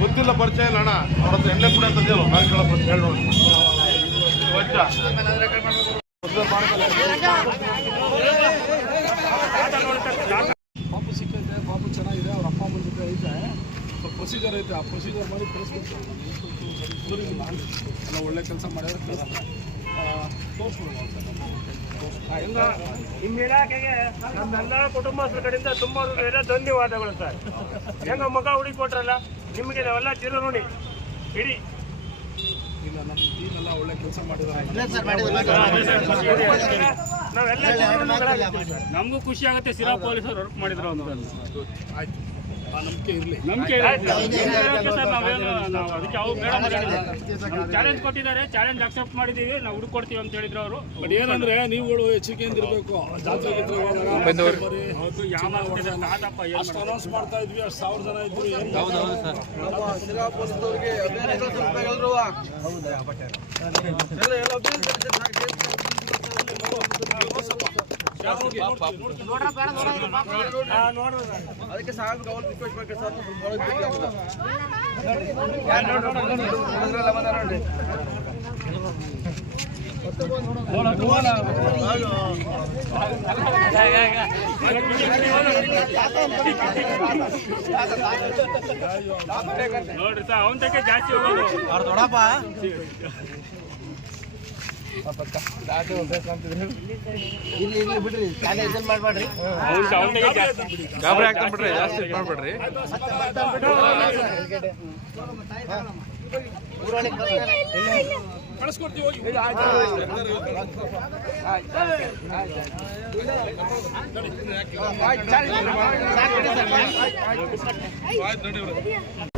ಗೊತ್ತಿಲ್ಲ ಪರಿಚಯ ಇಲ್ಲ ಅಣ್ಣ ಅವ್ರ ಹತ್ರ ಎಣ್ಣೆ ಕೂಡ ಅಂತ ನಾನು ಕೇಳೋ ಪ್ರಶ್ನೆ ಹೇಳಿ ನೋಡಿ ಪಾಪು ಸಿಕ್ಕೈತೆ, ಪಾಪು ಚೆನ್ನಾಗಿದೆ, ಅವ್ರ ಅಪ್ಪ ಅಮ್ಮನ ಜೊತೆ ಐತೆ, ಸ್ವಲ್ಪ ಪ್ರೊಸೀಜರ್ ಐತೆ, ಆ ಪ್ರೊಸೀಜರ್ ಮಾಡಿ ಕಳಿಸ್ಬೇಕು. ಎಲ್ಲ ಒಳ್ಳೆ ಕೆಲಸ ಮಾಡಿದ್ರೆ ಕಳಿಸ್ತಾರೆ, ತೋರಿಸ್ಬಿಡ್ಬೋದು ಸರ್. ನಿಮ್ಮ ಇಲಾಖೆಗೆ ನಮ್ಮೆಲ್ಲ ಕುಟುಂಬಸ್ಥರ ಕಡೆಯಿಂದ ತುಂಬ ಧನ್ಯವಾದಗಳು ಸರ್. ಹೆಂಗ ಮಗ ಹುಡುಗಿ ಕೊಟ್ರಲ್ಲ, ನಿಮಗೆ ನಾವೆಲ್ಲ ಚಿರಋಣಿ ಇಡೀ. ಇಲ್ಲ, ನಮ್ಮ ಟೀಮ್ ಎಲ್ಲ ಒಳ್ಳೆ ಕೆಲಸ ಮಾಡಿದ್ದಾರೆ. ನಾವೆಲ್ಲ ನಮಗೂ ಖುಷಿ ಆಗುತ್ತೆ. ಸಿರಾ ಪೊಲೀಸರು ವರ್ಕ್ ಮಾಡಿದ್ರು ಆಯ್ತು, ಆ ನಂಬಿಕೆ ಇರಲಿ. ನಮ್ಗೆ ಸರ್, ನಾವು ಅದಕ್ಕೆ ಅವ್ರು ಚಾಲೆಂಜ್ ಕೊಟ್ಟಿದ್ದಾರೆ, ಚಾಲೆಂಜ್ ಅಕ್ಸೆಪ್ಟ್ ಮಾಡಿದ್ದೀವಿ, ನಾವು ಹುಡುಕೊಡ್ತೀವಿ ಅಂತ ಹೇಳಿದ್ರು ಅವರು. ಬಟ್ ಏನಂದ್ರೆ ನೀವುಗಳು ಎಚ್ಚರಿಕೆಯಿಂದ ಇರಬೇಕು. ಜಾತ್ರೆ ಅಷ್ಟು ಅನೌನ್ಸ್ ಮಾಡ್ತಾ ಇದ್ವಿ, ಅಷ್ಟು 1000 ಜನ ಇದ್ರು. ಅದಕ್ಕೆ ಸಾಹೇಬ್ ಅವ್ರು ರಿಕ್ವೆಸ್ಟ್ ಮಾಡ್ತಾರೆ ಸರ್, ನೋಡ್ರಿ ಸರ್, ಅವನ ತಕ್ಕೆ ಜಾಸ್ತಿ ಹೋಗೋದು. ಬಿಡ್ರಿ, ಮಾಡ್ಬೇಡ್ರಿ. ಗಾಬರಿ ಆಗ್ತಾ ಬಿಡ್ರಿ, ಜಾಸ್ತಿ ಮಾಡ್ಬೇಡ್ರಿ.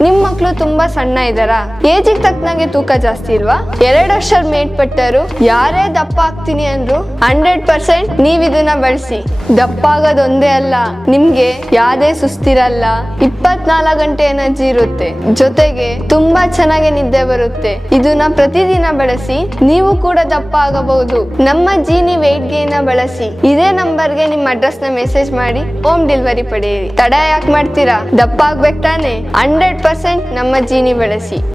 ನಿಮ್ ಮಕ್ಳು ತುಂಬಾ ಸಣ್ಣ ಇದ್ದಾರಾ? ಏಜಿಗೆ ತಕ್ಕನಾಗೆ ತೂಕ ಜಾಸ್ತಿ ಇಲ್ವಾ? 2 ವರ್ಷ ಮೇಲ್ಪಟ್ಟರು ಯಾರೇ ದಪ್ಪ ಆಗ್ತೀನಿ ಅಂದ್ರು 100% ನೀವ್ ಇದನ್ನ ಬಳಸಿ. ದಪ್ಪ ಆಗೋದೊಂದೇ ಅಲ್ಲ, ನಿಮ್ಗೆ ಯಾವ್ದೇ ಸುಸ್ತಿರಲ್ಲ, 24 ಗಂಟೆ ಎನರ್ಜಿ ಇರುತ್ತೆ, ಜೊತೆಗೆ ತುಂಬಾ ಚೆನ್ನಾಗಿ ನಿದ್ದೆ ಬರುತ್ತೆ. ಇದನ್ನ ಪ್ರತಿದಿನ ಬಳಸಿ, ನೀವು ಕೂಡ ದಪ್ಪ ಆಗಬಹುದು. ನಮ್ಮ ಜೀನಿ ವೆಯ್ಟ್ ಗೇನ್ ಬಳಸಿ. ಇದೇ ನಂಬರ್ಗೆ ನಿಮ್ಮ ಅಡ್ರೆಸ್ ನ ಮೆಸೇಜ್ ಮಾಡಿ ಹೋಮ್ ಡೆಲಿವರಿ ಪಡೆಯಿರಿ. ತಡ ಯಾಕೆ ಮಾಡ್ತೀರಾ? ದಪ್ಪ ಆಗ್ಬೇಕು ತಾನೆ? 100% ನಮ್ಮ ಜೀನಿ ಬಳಸಿ.